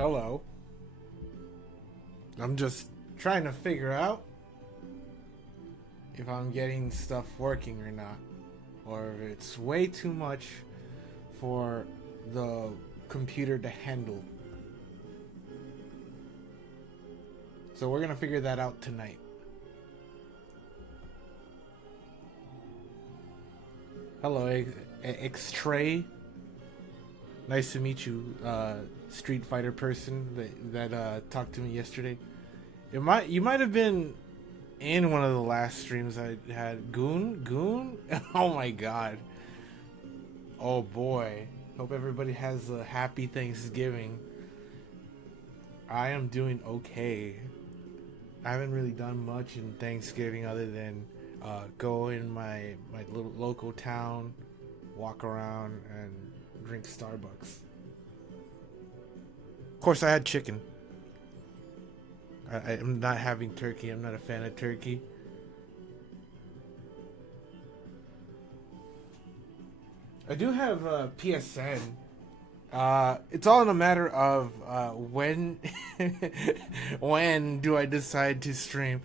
Hello. I'm just trying to figure out if I'm getting stuff working or not, or if it's way too much for the computer to handle. So we're gonna figure that out tonight. Hello, X-Tray. Nice to meet you, Street Fighter person that talked to me yesterday. You might have been in one of the last streams I had. Goon. Oh my god. Oh boy. Hope everybody has a happy Thanksgiving. I am doing okay. I haven't really done much in Thanksgiving other than go in my little local town, walk around, and drink Starbucks. Of course, I had chicken. I'm not having turkey. I'm not a fan of turkey. I do have PSN. It's all in a matter of when when do I decide to stream.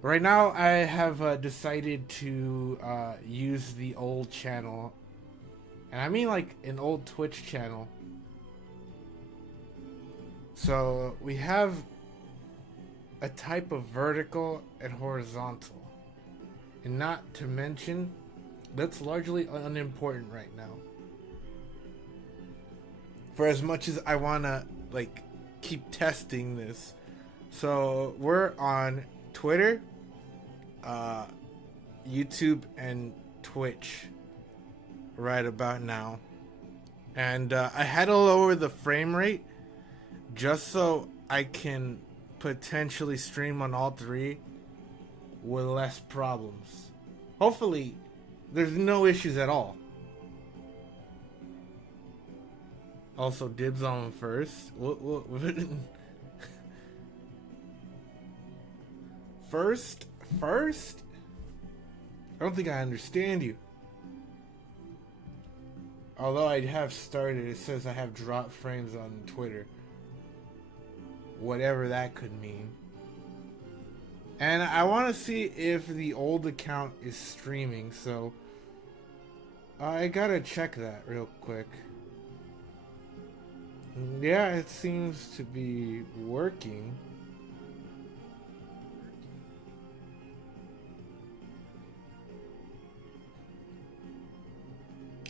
Right now, I have decided to use the old channel, and I mean like an old Twitch channel. So we have a type of vertical and horizontal, and not to mention, that's largely unimportant right now. For as much as I wanna like keep testing this, so we're on Twitter, YouTube, and Twitch right about now, and I had to lower the frame rate just so I can potentially stream on all three with less problems. Hopefully, there's no issues at all. Also, dibs on first. First? I don't think I understand you. Although I have started, it says I have drop frames on Twitter. Whatever that could mean. And I want to see if the old account is streaming, so I gotta check that real quick. Yeah, it seems to be working.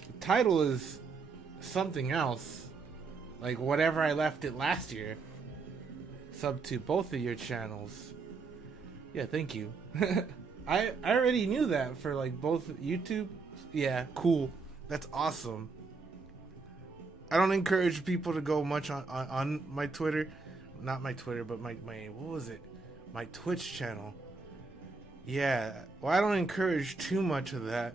The title is something else, like whatever I left it last year. Sub to both of your channels. Yeah, thank you. I already knew that for like both YouTube. Yeah, cool. That's awesome. I don't encourage people to go much on my Twitter. Not my Twitter, but my what was it? My Twitch channel. Yeah, well, I don't encourage too much of that,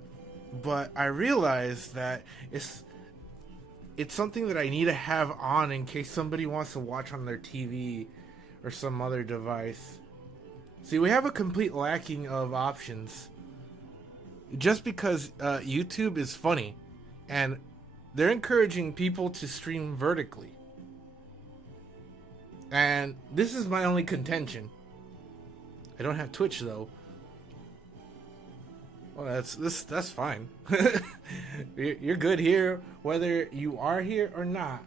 but I realize that it's something that I need to have on in case somebody wants to watch on their TV or some other device. See, we have a complete lacking of options. Just because YouTube is funny, and they're encouraging people to stream vertically. And this is my only contention. I don't have Twitch though. Well, that's fine. You're good here, whether you are here or not,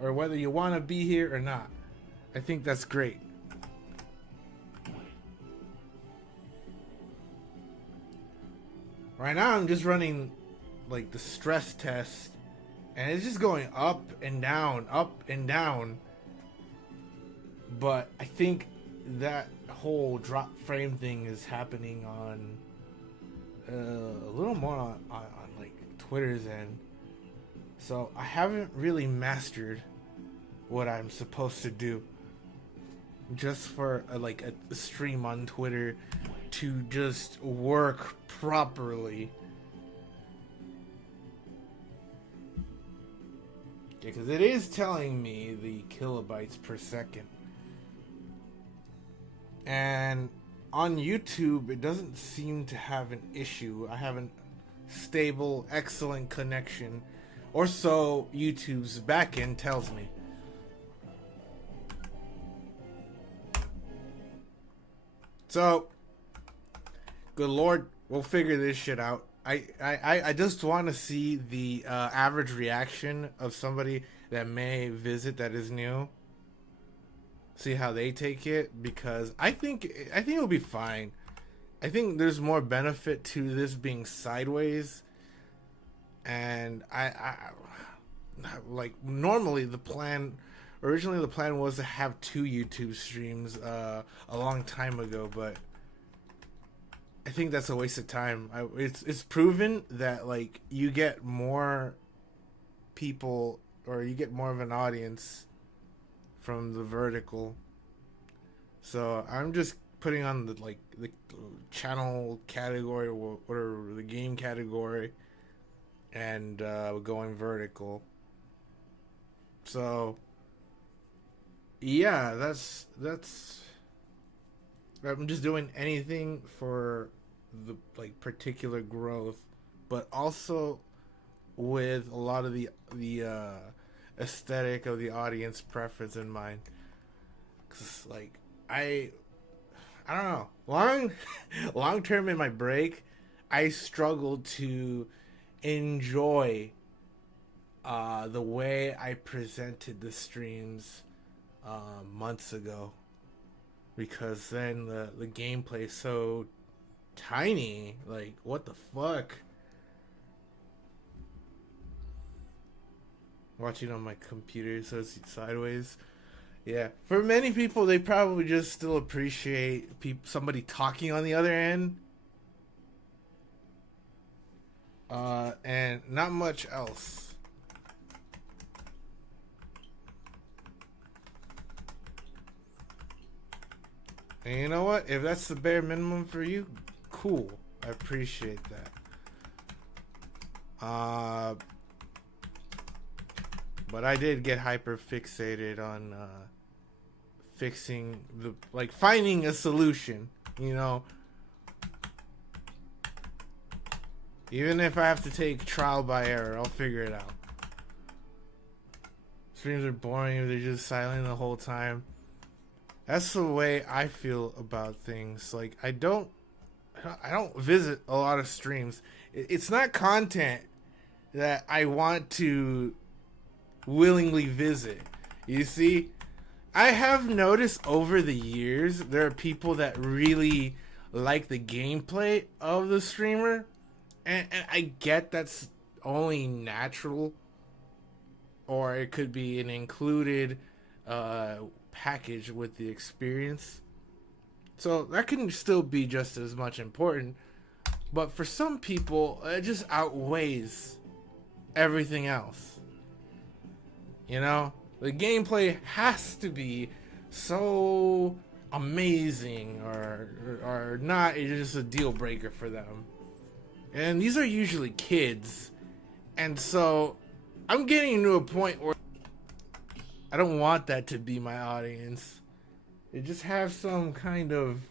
or whether you want to be here or not. I think that's great. Right now, I'm just running like the stress test, and it's just going up and down, up and down. But I think that whole drop frame thing is happening on a little more on like Twitter's end. So I haven't really mastered what I'm supposed to do just for like a stream on Twitter to just work properly. Yeah, because it is telling me the kilobytes per second. And on YouTube, it doesn't seem to have an issue. I have a stable, excellent connection. Or so YouTube's backend tells me. So, good lord, we'll figure this shit out. I just want to see the average reaction of somebody that may visit that is new. See how they take it, because I think it'll be fine. I think there's more benefit to this being sideways, and I like normally originally the plan was to have two YouTube streams a long time ago, but I think that's a waste of time. It's proven that like you get more people, or you get more of an audience from the vertical. So I'm just putting on the channel category, or the game category, and going vertical. So yeah, that's I'm just doing anything for the like particular growth, but also with a lot of the aesthetic of the audience preference in mind. Cause like I don't know, long term in my break, I struggled to enjoy the way I presented the streams months ago, because then the gameplay is so tiny. Like, what the fuck? Watching on my computer, so it's sideways. Yeah, for many people, they probably just still appreciate somebody talking on the other end, and not much else. And you know what? If that's the bare minimum for you, cool. I appreciate that. But I did get hyper fixated on fixing finding a solution, you know. Even if I have to take trial by error, I'll figure it out. Streams are boring if they're just silent the whole time. That's the way I feel about things. Like, I don't visit a lot of streams. It's not content that I want to willingly visit. You see, I have noticed over the years there are people that really like the gameplay of the streamer, and I get that's only natural, or it could be an included package with the experience, so that can still be just as much important. But for some people, it just outweighs everything else. You know, the gameplay has to be so amazing, or not. It's just a deal breaker for them. And these are usually kids, and so I'm getting to a point where I don't want that to be my audience. They just have some kind of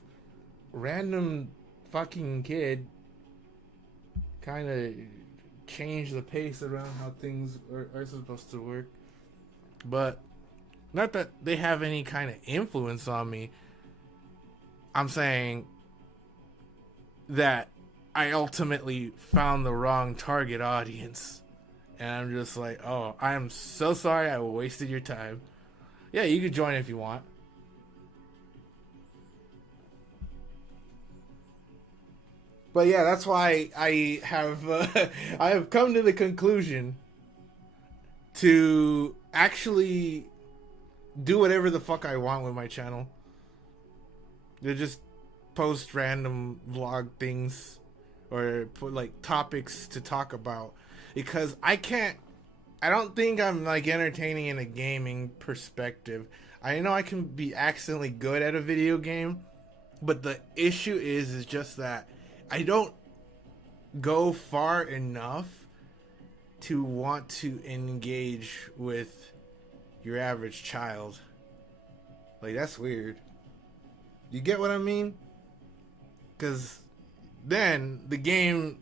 random fucking kid kind of change the pace around how things are supposed to work. But not that they have any kind of influence on me. I'm saying that I ultimately found the wrong target audience. And I'm just like, oh, I'm so sorry I wasted your time. Yeah, you could join if you want. But yeah, that's why I have I have come to the conclusion to actually do whatever the fuck I want with my channel. To just post random vlog things, or put like topics to talk about, because I don't think I'm like entertaining in a gaming perspective. I know I can be accidentally good at a video game, but the issue is just that I don't go far enough to want to engage with your average child. Like, that's weird. You get what I mean? Because then the game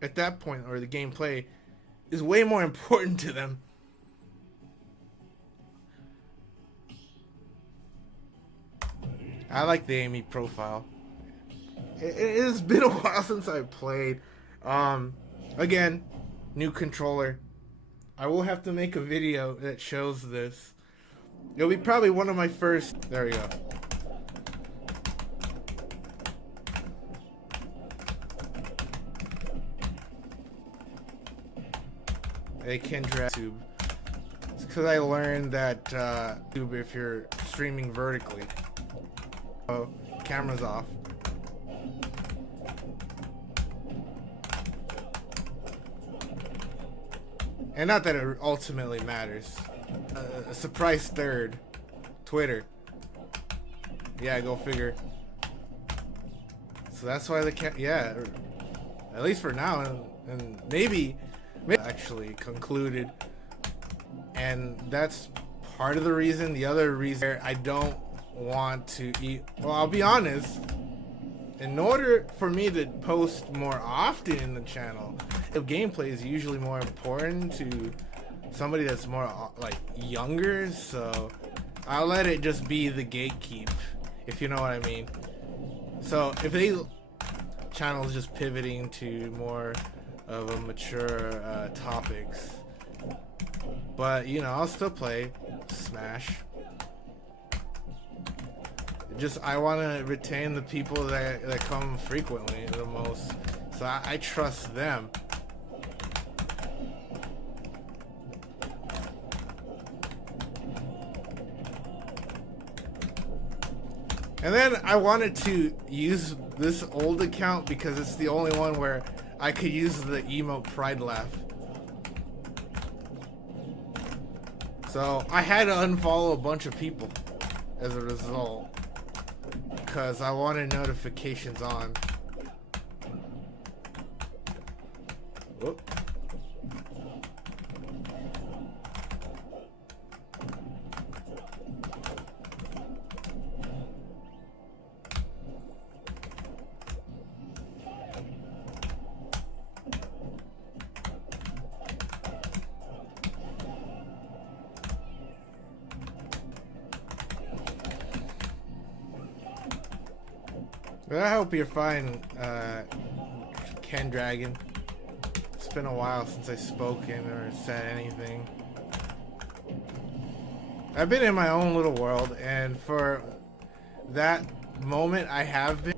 at that point, or the gameplay, is way more important to them. I like the Amy profile. it has been a while since I played. Again, new controller. I will have to make a video that shows this. It'll be probably one of my first. There we go. Hey, Kendra YouTube. It's because I learned that if you're streaming vertically, oh, camera's off. And not that it ultimately matters. A surprise third. Twitter. Yeah, go figure. So that's why yeah, at least for now, and maybe actually concluded. And that's part of the reason. The other reason I don't want to eat. Well, I'll be honest. In order for me to post more often in the channel, if gameplay is usually more important to somebody that's more like younger, so I'll let it just be the gatekeep, if you know what I mean. So if they channel's just pivoting to more of a mature topics, but you know, I'll still play Smash. Just I want to retain the people that come frequently the most, so I trust them. And then I wanted to use this old account because it's the only one where I could use the emote Pride Laugh. So I had to unfollow a bunch of people as a result, because I wanted notifications on. Whoop. I hope you're fine, Ken Dragon. It's been a while since I've spoken or said anything. I've been in my own little world, and for that moment I have been.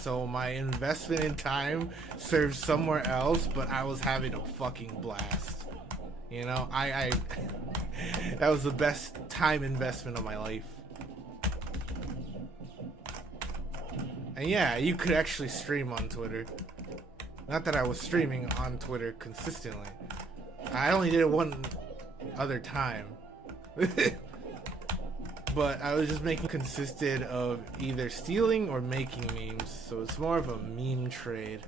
So my investment in time served somewhere else, but I was having a fucking blast. You know, I that was the best time investment of my life. And yeah, you could actually stream on Twitter. Not that I was streaming on Twitter consistently. I only did it one other time. But I was just making consisted of either stealing or making memes. So it's more of a meme trade.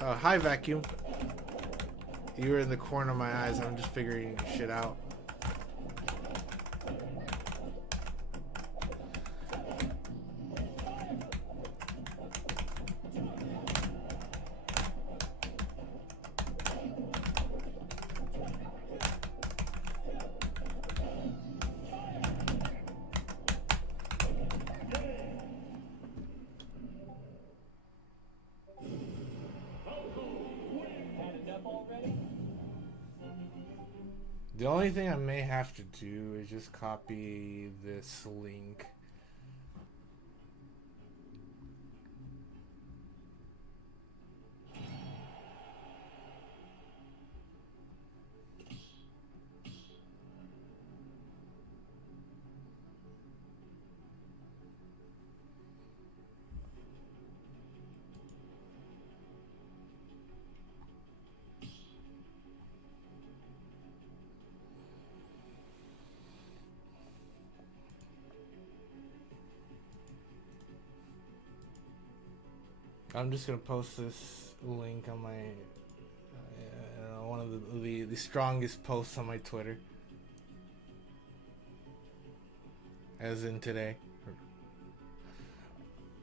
Hi, Vacuum. You were in the corner of my eyes. I'm just figuring shit out. The only thing I may have to do is just copy this link. I'm just gonna post this link on my one of the strongest posts on my Twitter, as in today.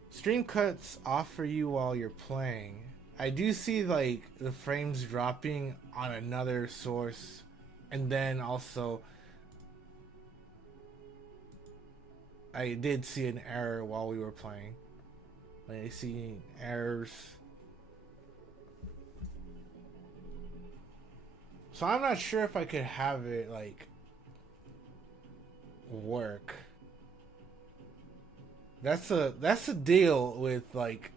Stream cuts off for you while you're playing. I do see like the frames dropping on another source, and then also I did see an error while we were playing. Like, I see errors. So I'm not sure if I could have it like work. That's a deal with like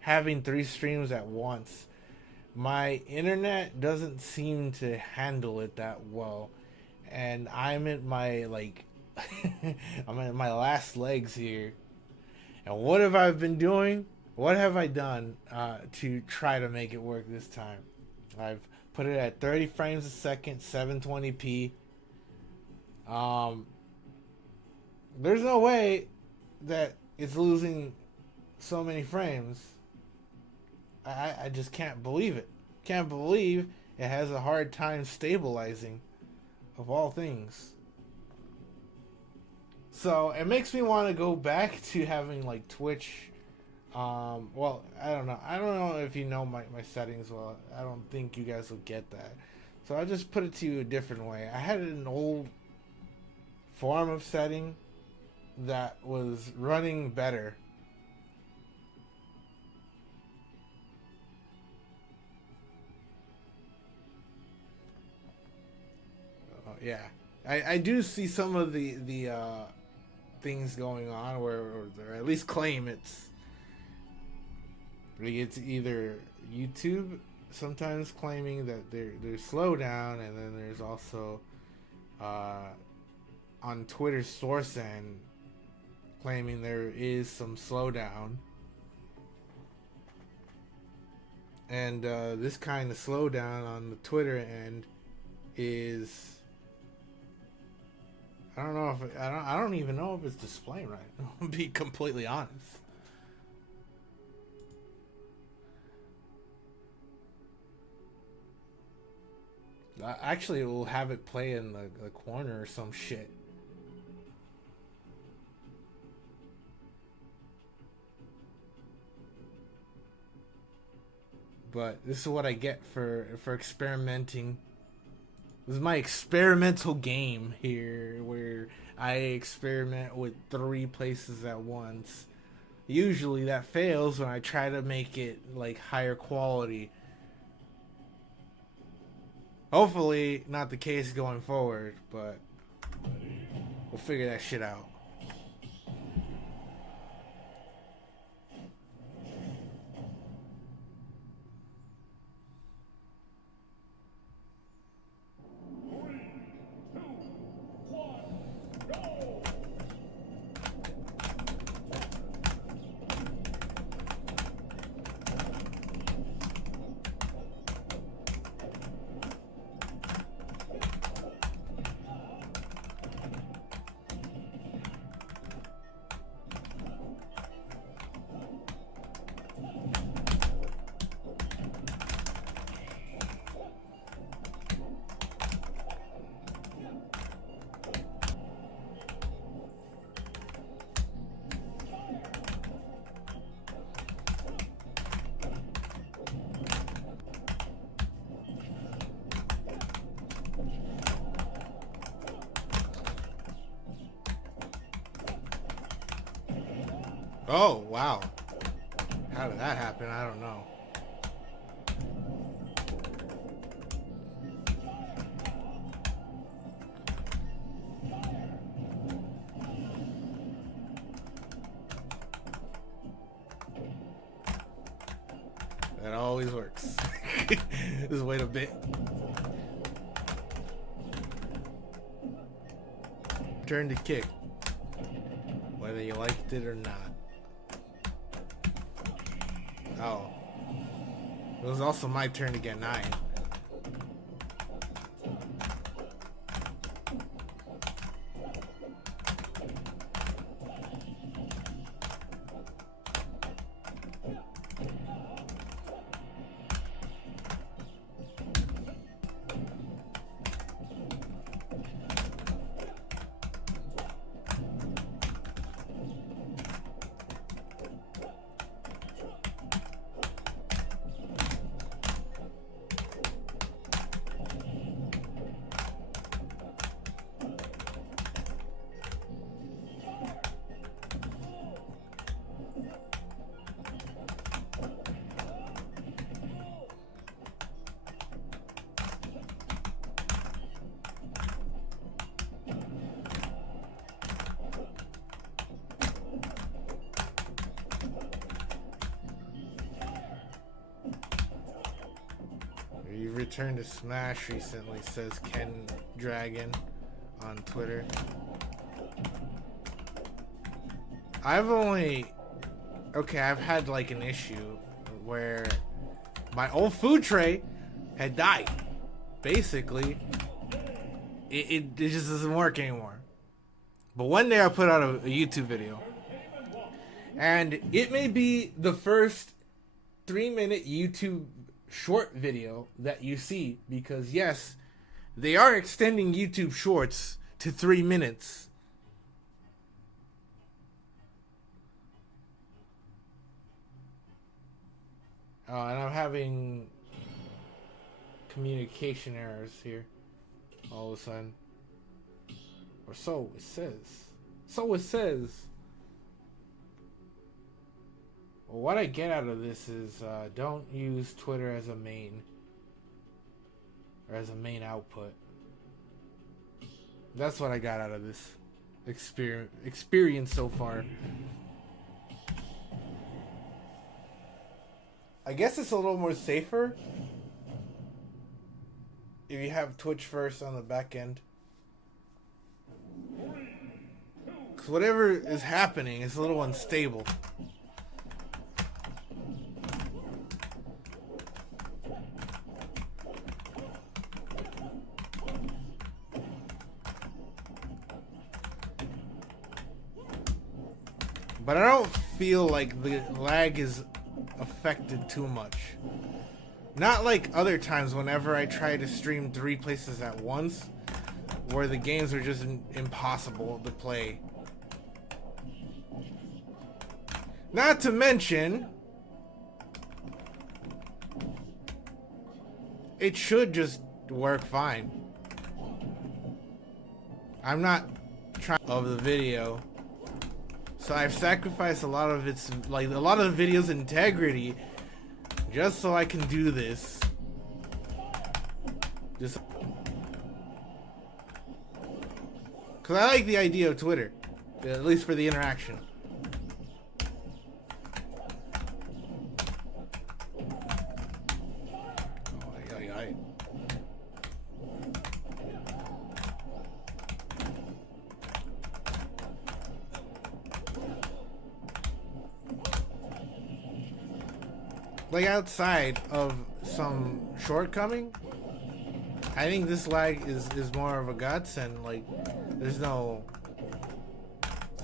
having 3 streams at once. My internet doesn't seem to handle it that well, and I'm at my like I'm at my last legs here. And what have I been doing? What have I done to try to make it work this time? I've put it at 30 frames a second, 720p. There's no way that it's losing so many frames. I just can't believe it. Can't believe it has a hard time stabilizing, of all things. So it makes me want to go back to having like Twitch. Well, I don't know. I don't know if you know my settings well. I don't think you guys will get that. So I'll just put it to you a different way. I had an old form of setting that was running better. Yeah, I do see some of the things going on where, or at least claim it's either YouTube sometimes claiming that there's slowdown, and then there's also on Twitter's source end claiming there is some slowdown. And this kind of slowdown on the Twitter end is, I don't know if I don't even know if it's displaying right. I'll be completely honest. Actually, it will have it play in the corner or some shit. But this is what I get for experimenting. This is my experimental game here, where I experiment with 3 places at once. Usually that fails when I try to make it like higher quality. Hopefully not the case going forward, but we'll figure that shit out. Oh, wow. How did that happen? I don't know. That always works. Just wait a bit. Turn to kick. Whether you liked it or not. Oh. It was also my turn to get 9. returned to Smash recently, says Ken Dragon on Twitter. I've had like an issue where my old food tray had died. Basically, it just doesn't work anymore. But one day I put out a YouTube video, and it may be the first 3-minute YouTube short video that you see, because yes, they are extending YouTube Shorts to 3 minutes. And I'm having communication errors here all of a sudden. Or so it says. So it says. Well, what I get out of this is don't use Twitter as a main. Or as a main output. That's what I got out of this experience so far. I guess it's a little more safer if you have Twitch first on the back end. Because whatever is happening is a little unstable. But I don't feel like the lag is affected too much. Not like other times whenever I try to stream 3 places at once, where the games are just impossible to play. Not to mention, it should just work fine. I'm not trying of the video. So I've sacrificed a lot of the video's integrity just so I can do this. Just because I like the idea of Twitter, at least for the interaction. Like, outside of some shortcoming, I think this lag is more of a godsend. Like, there's no...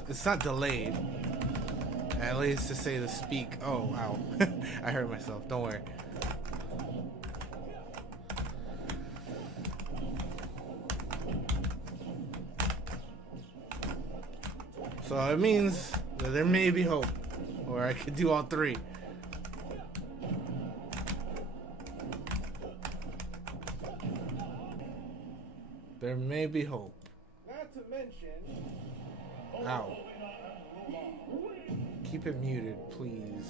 It's not delayed. At least to say the speak. Oh, wow. I hurt myself. Don't worry. So it means that there may be hope. Or I could do all 3. There may be hope. Not to mention... Ow. Keep it muted, please.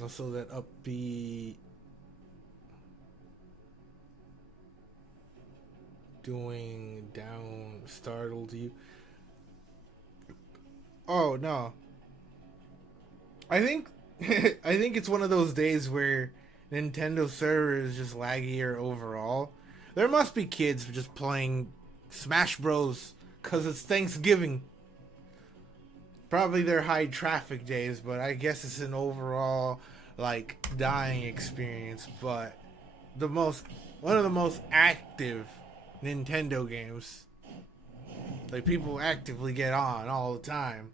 Also that upbeat... doing down startled you. Oh no. I think it's one of those days where Nintendo server is just laggier overall. There must be kids just playing Smash Bros. Cause it's Thanksgiving. Probably their high traffic days, but I guess it's an overall like dying experience. But one of the most active Nintendo games. Like, people actively get on all the time.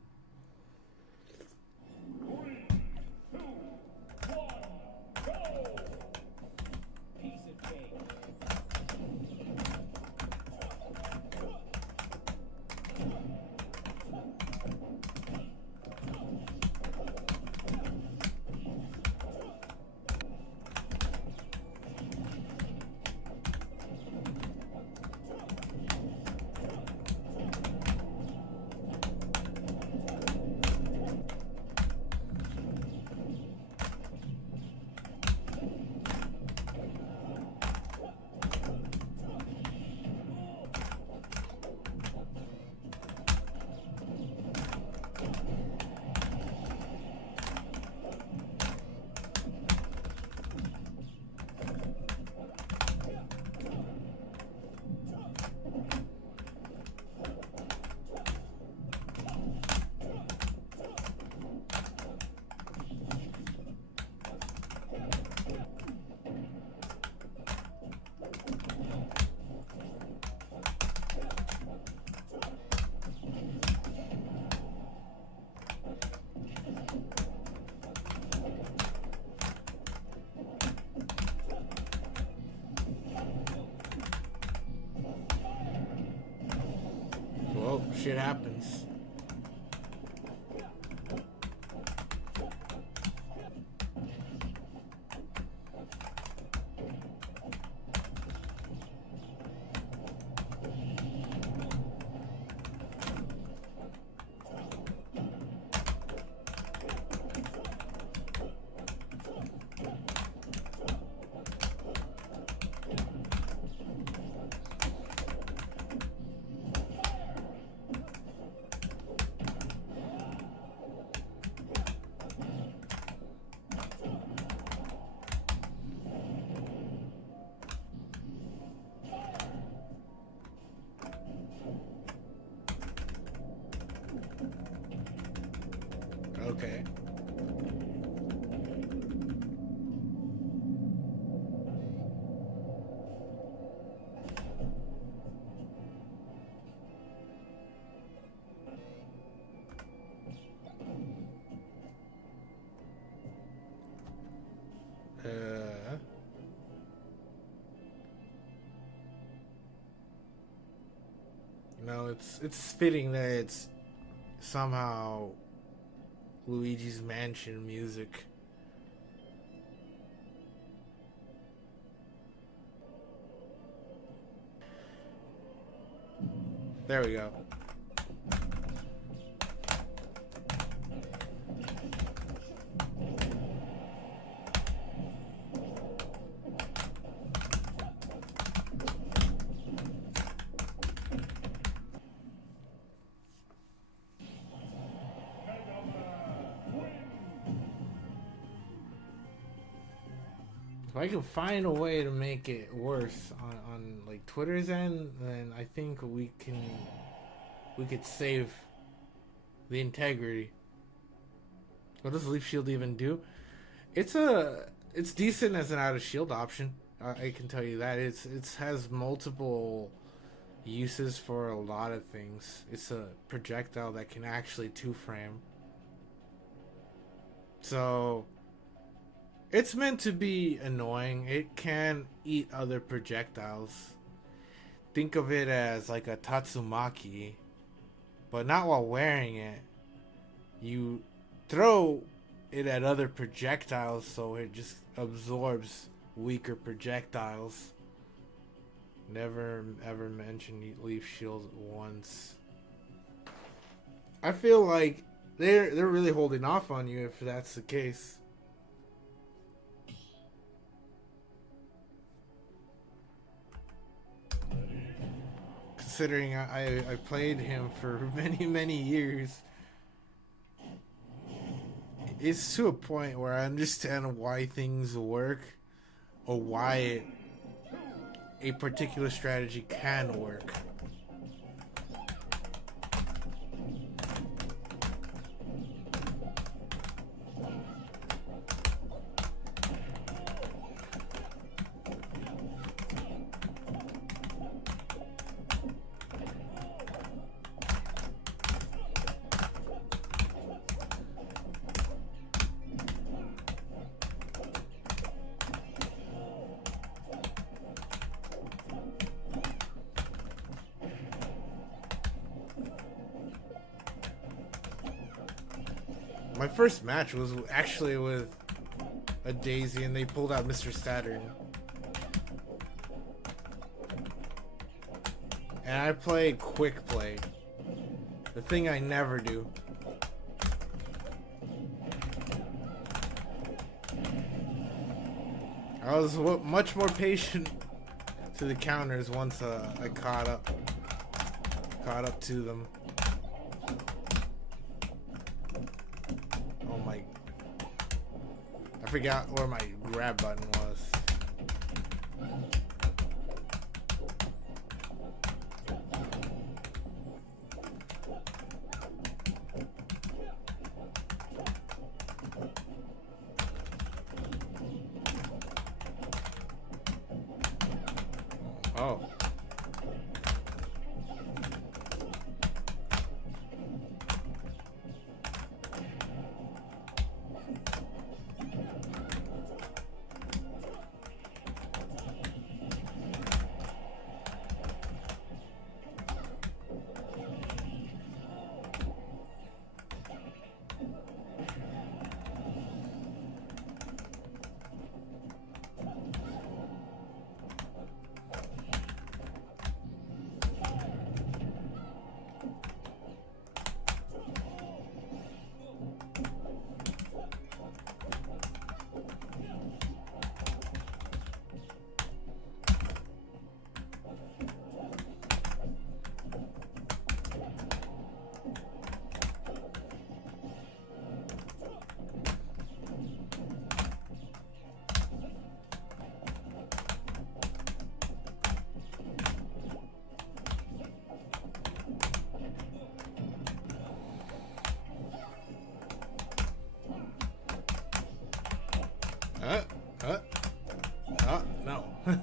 Shit happens. Okay. No, it's fitting that it's somehow Luigi's Mansion music. There we go. If I can find a way to make it worse on like Twitter's end, then I think we could save the integrity. What does Leaf Shield even do? It's decent as an out of shield option. I can tell you that it has multiple uses for a lot of things. It's a projectile that can actually two frame. So it's meant to be annoying. It can eat other projectiles. Think of it as like a Tatsumaki, but not while wearing it. You throw it at other projectiles so it just absorbs weaker projectiles. Never ever mention Leaf Shield once. I feel like they're really holding off on you if that's the case. Considering I played him for many years, it's to a point where I understand why things work, or why a particular strategy can work. My first match was actually with a Daisy, and they pulled out Mr. Saturn. And I played quick play, the thing I never do. I was much more patient to the counters once I caught up to them. Oh my! I forgot where my grab button was. Oh. I'm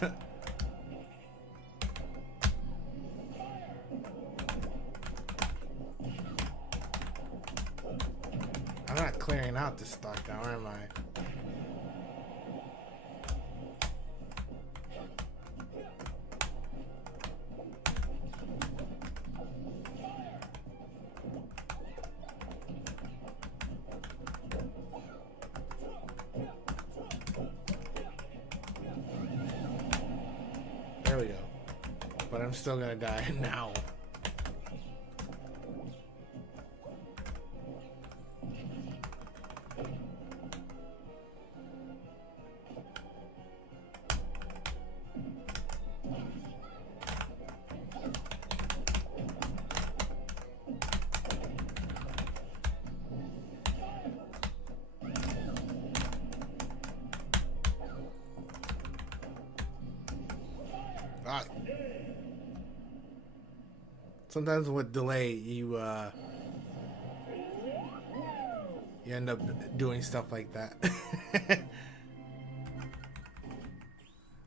not clearing out this stock now, am I? There we go. But I'm still gonna die now. Sometimes with delay, you end up doing stuff like that. That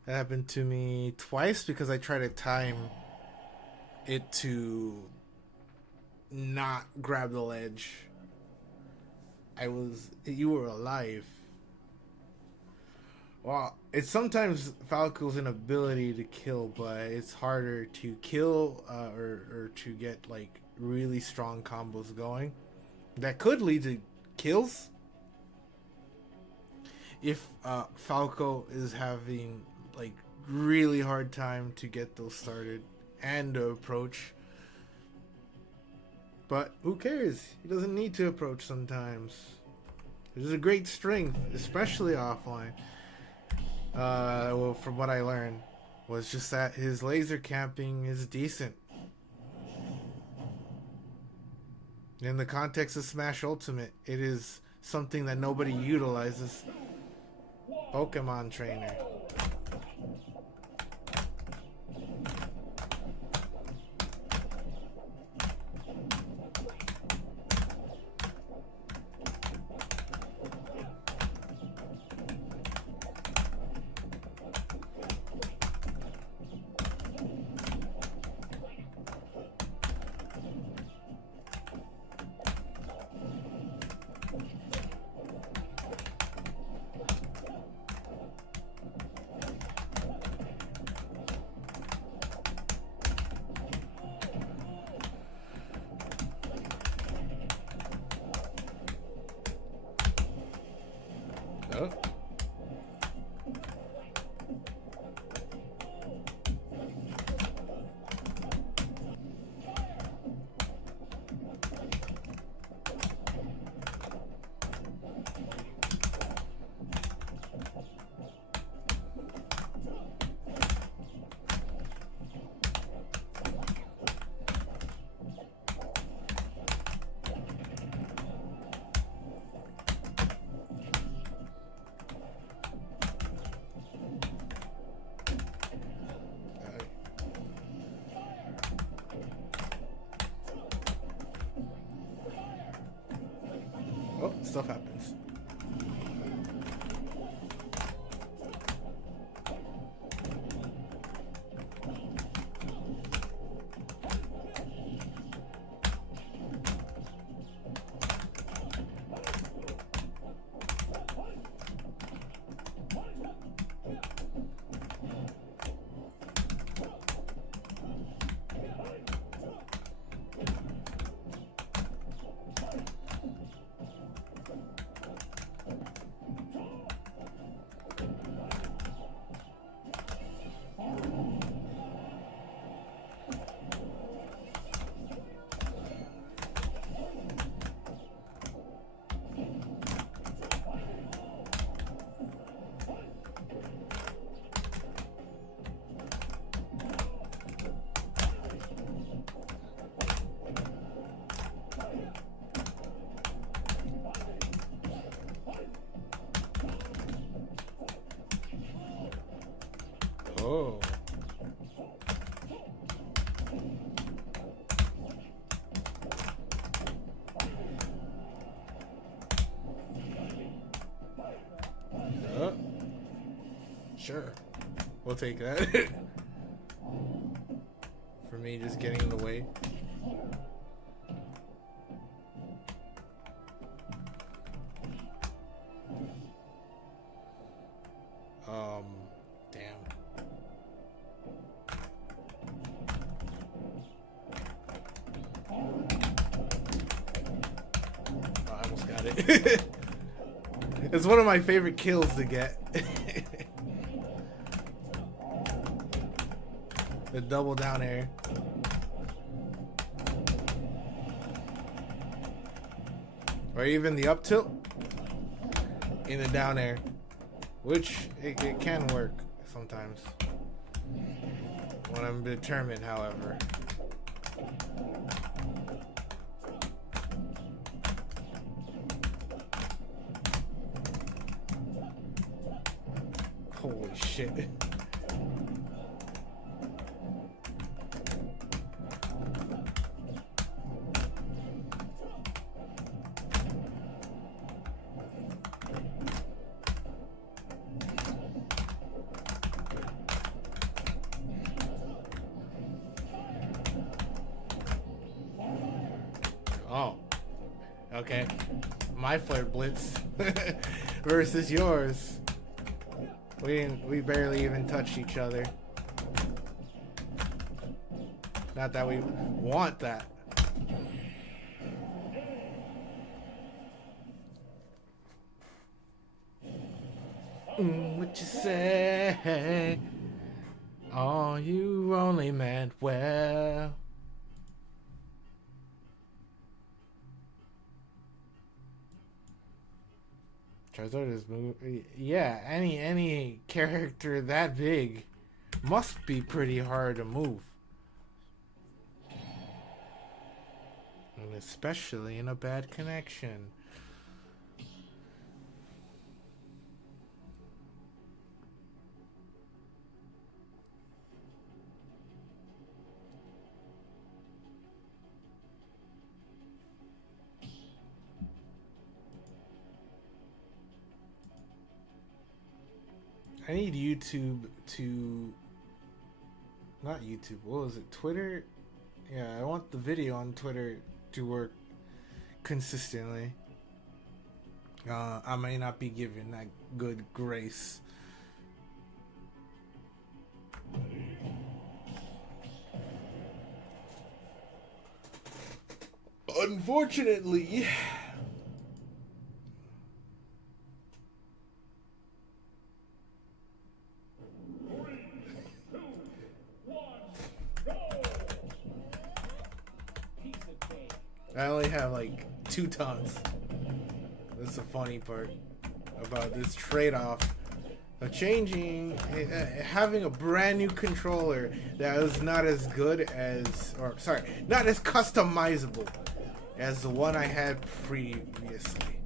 happened to me twice because I tried to time it to not grab the ledge. You were alive. Well, it's sometimes Falco's inability to kill, but it's harder to kill or to get like really strong combos going. That could lead to kills if Falco is having like really hard time to get those started and to approach. But who cares? He doesn't need to approach sometimes. There's a great strength, especially offline. Well, from what I learned, was just that his laser camping is decent. In the context of Smash Ultimate, it is something that nobody utilizes. Pokemon Trainer. Oh. Oh, stuff happens. Oh. Sure. We'll take that. For me, just getting in the way. Damn. Oh, I almost got it. It's one of my favorite kills to get. The double down air. Or even the up tilt in the down air. Which it can work sometimes. When I'm determined, however. Holy shit. Oh, okay. My flare blitz versus yours. We barely even touched each other. Not that we want that. What you say? Oh, you only meant well. Charizard is moving. Yeah, any character that big must be pretty hard to move. And especially in a bad connection. I need YouTube to... Not YouTube, what was it? Twitter? Yeah, I want the video on Twitter to work consistently. I may not be given that good grace. Unfortunately... I only have like 2 tons. That's the funny part about this trade-off of changing, having a brand new controller that is not as good as, or sorry, not as customizable as the one I had previously.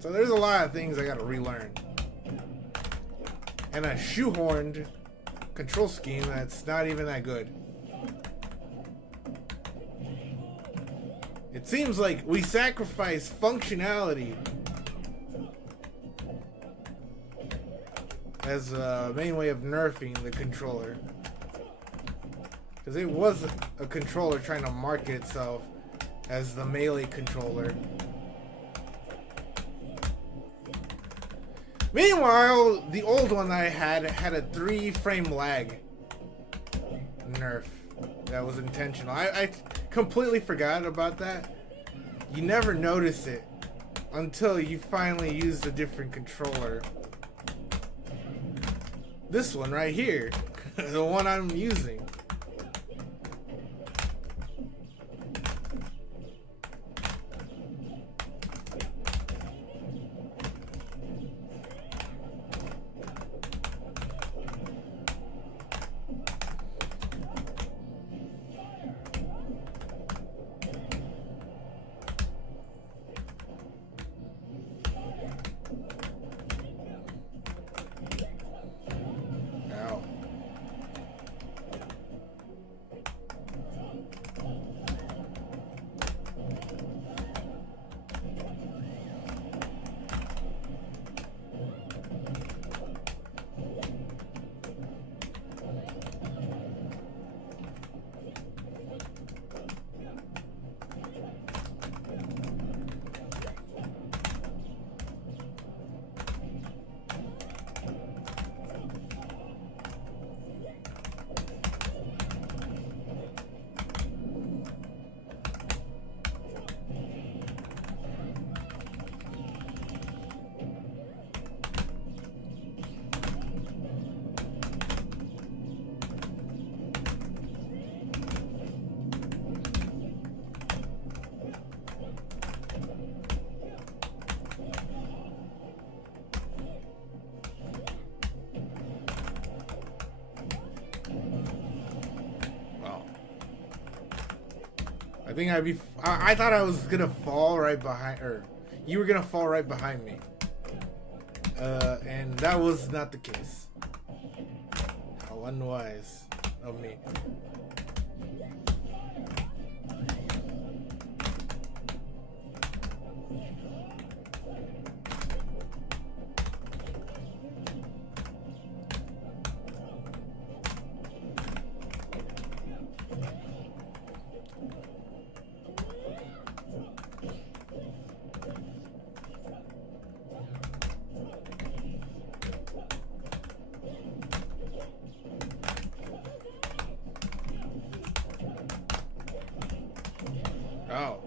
So there's a lot of things I gotta relearn. And a shoehorned control scheme that's not even that good. It seems like we sacrifice functionality as a main way of nerfing the controller. Because it was a controller trying to market itself as the melee controller. Meanwhile, the old one I had a 3-frame lag nerf that was intentional. I completely forgot about that. You never notice it until you finally use a different controller. This one right here, the one I'm using. think I thought I was gonna fall right behind, or you were gonna fall right behind me. And that was not the case. How unwise of me. Oh.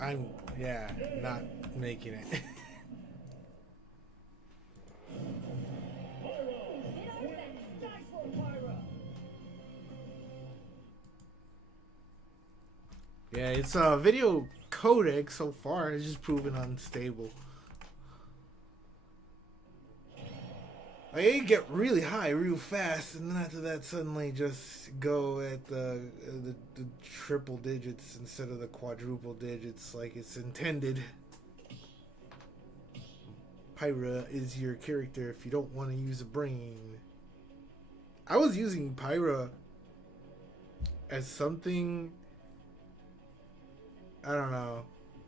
I'm, yeah, not making it. Yeah, it's a video codec so far. It's just proven unstable. I get really high real fast, and then after that, suddenly just go at the triple digits instead of the quadruple digits like it's intended. Pyra is your character if you don't want to use a brain. I was using Pyra as something. I don't know.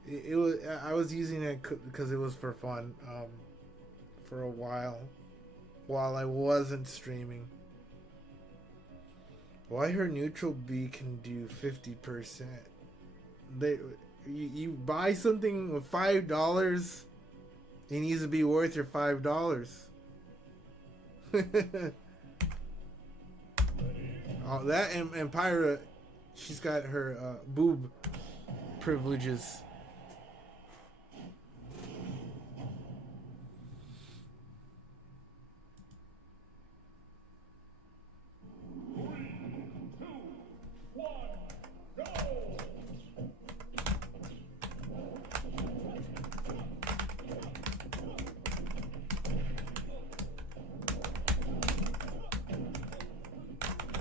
It was. I was using it because it was for fun. For a while I wasn't streaming. Why her neutral B can do 50%? You buy something with $5, it needs to be worth your $5. Oh, that and Pyra, she's got her boob privileges.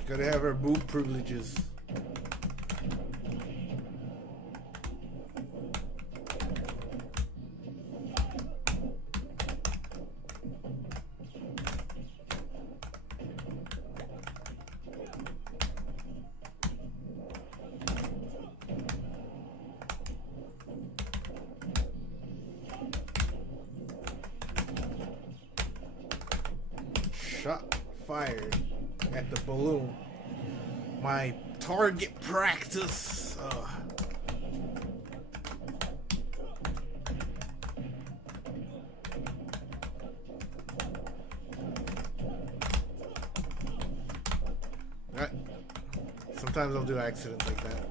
Gotta have her boob privileges. Shot fired at the balloon. My target practice. Sometimes I'll do accidents like that.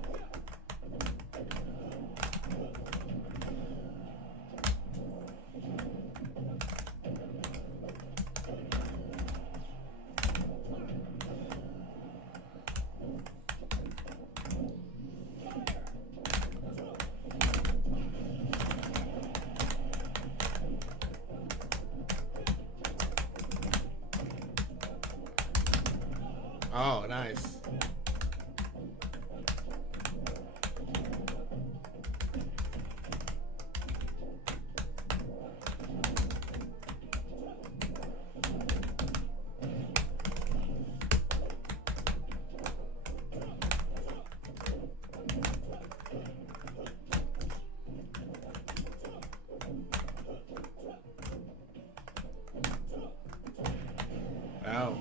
Oh, nice. Wow.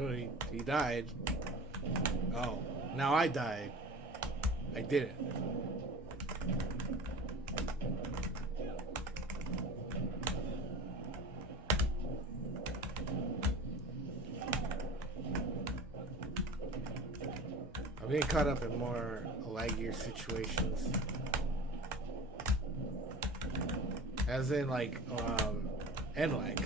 Oh, he died. Oh, now I died. I did it. I'm getting caught up in more laggier situations. As in, like, NLAG.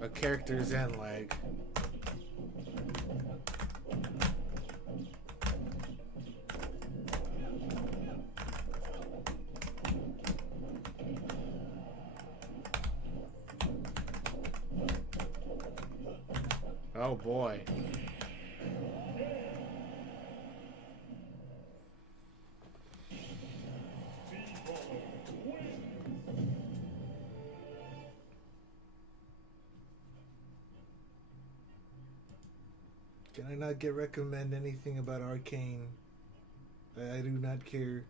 A character's NLAG. Oh boy. Can I not recommend anything about Arcane? I do not care.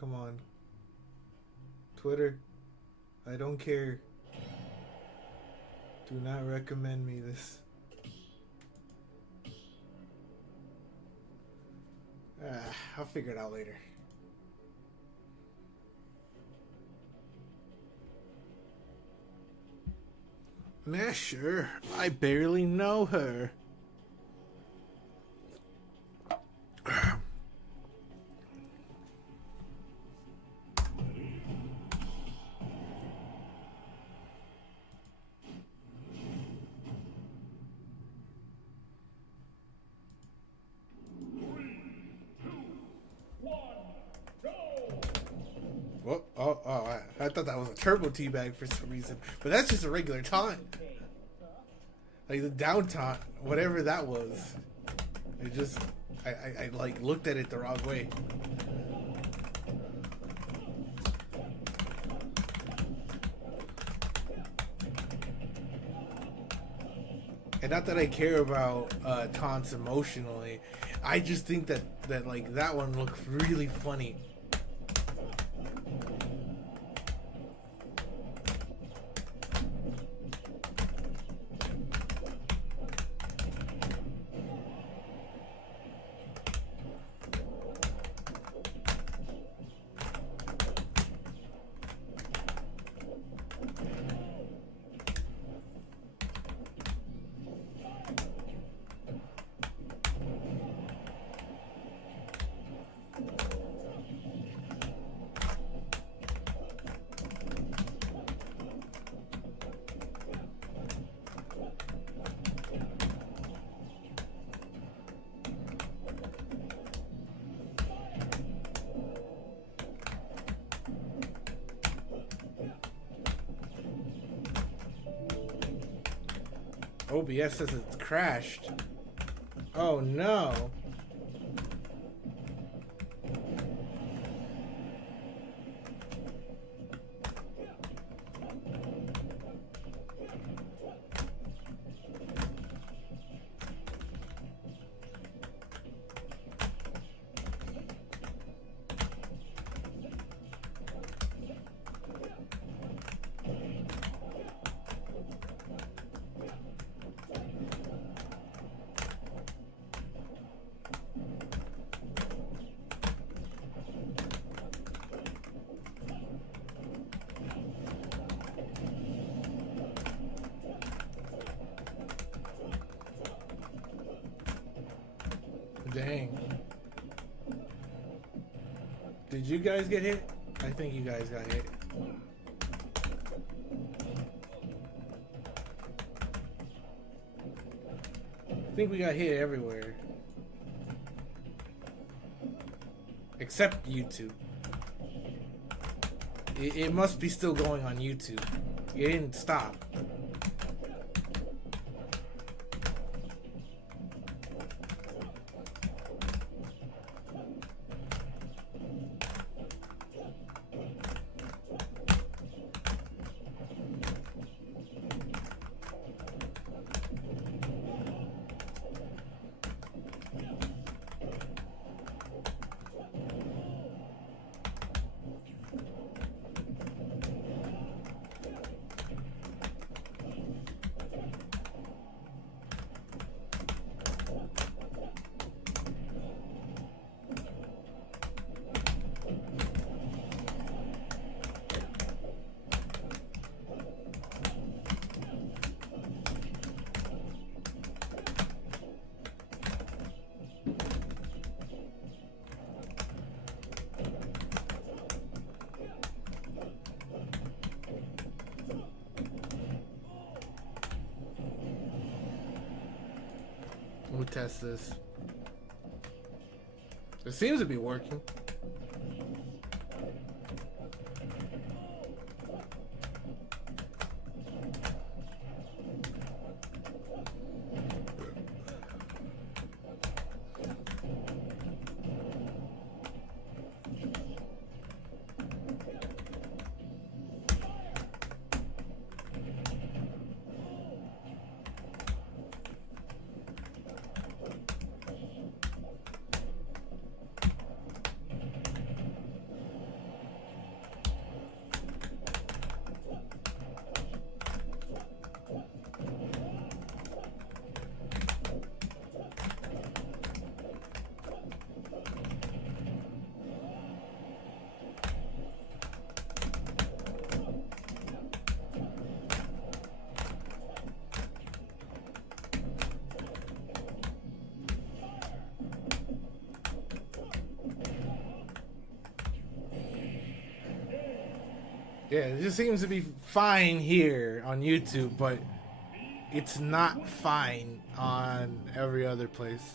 Come on. Twitter, I don't care. Do not recommend me this. I'll figure it out later. Nah, sure. I barely know her. I thought that was a turbo teabag for some reason, but that's just a regular taunt. Like the down taunt, whatever that was. I like looked at it the wrong way. And not that I care about taunts emotionally, I just think that like that one looked really funny. OBS says it's crashed. Oh no. Dang. Did you guys get hit? I think you guys got hit. I think we got hit everywhere. Except YouTube. It must be still going on YouTube. It didn't stop. Let me test this. It seems to be working. Yeah, it just seems to be fine here on YouTube, but it's not fine on every other place.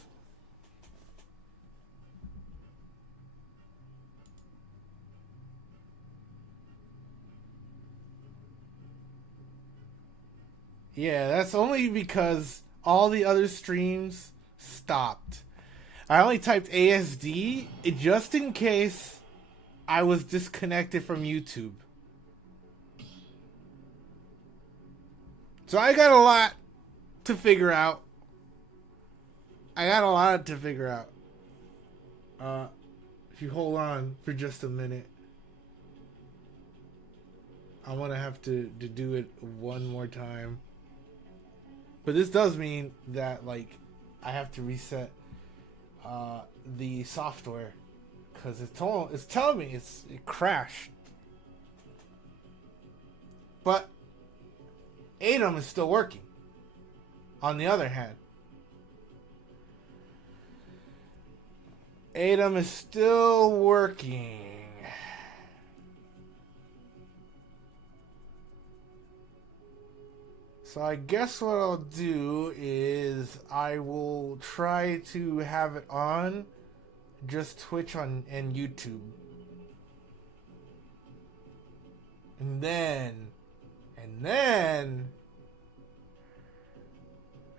Yeah, that's only because all the other streams stopped. I only typed ASD just in case I was disconnected from YouTube. So I got a lot to figure out. If you hold on for just a minute, I'm gonna have to do it one more time. But this does mean that, like, I have to reset the software because it's telling me it crashed. But ATOM is still working. On the other hand, ATOM is still working. So I guess what I'll do is I will try to have it on just Twitch and YouTube. And then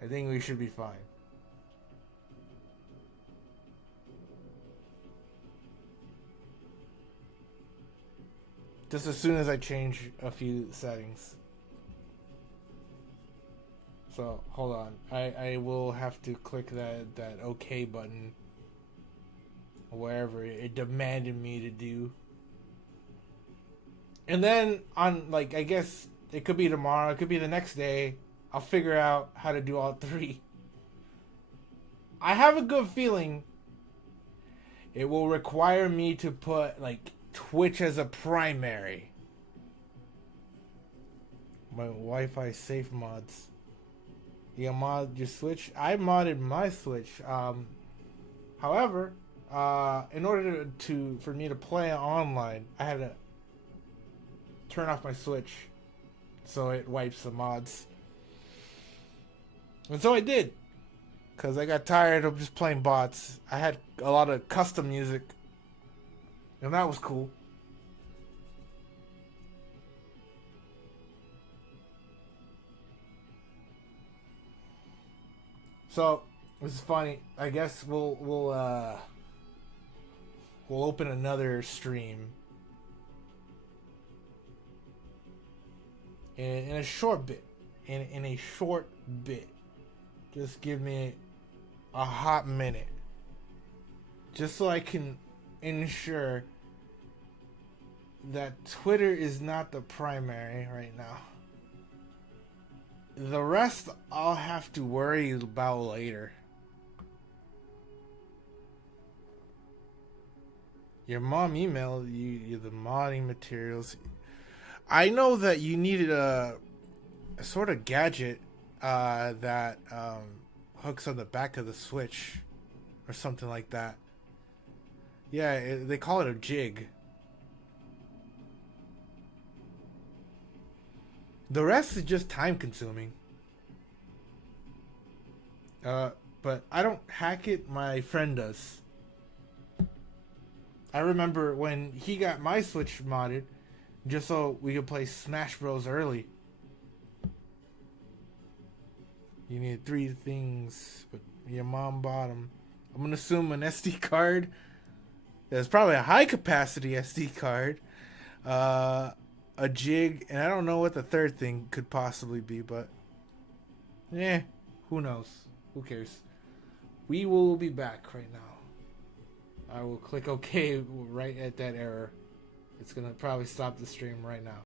I think we should be fine. Just as soon as I change a few settings. So, hold on. I will have to click that OK button. Wherever it demanded me to do. And then, I guess it could be tomorrow, it could be the next day, I'll figure out how to do all three. I have a good feeling it will require me to put, Twitch as a primary. My Wi-Fi safe mods. Yeah, mod your Switch. I modded my Switch. However, in order for me to play online, I had to turn off my Switch so it wipes the mods. And so I did, because I got tired of just playing bots. I had a lot of custom music, and that was cool. So this is funny. I guess we'll open another stream in a short bit. In a short bit. Just give me a hot minute. Just so I can ensure that Twitter is not the primary right now. The rest I'll have to worry about later. Your mom emailed you the modding materials. I know that you needed a sort of gadget that hooks on the back of the Switch or something like that. Yeah, they call it a jig. The rest is just time consuming. but I don't hack it. My friend does. I remember when he got my Switch modded, just so we could play Smash Bros. Early. You need 3 things, but your mom bought them. I'm gonna assume an SD card. There's probably a high capacity SD card, a jig, and I don't know what the third thing could possibly be, but who knows? Who cares? We will be back right now. I will click OK right at that error. It's gonna probably stop the stream right now.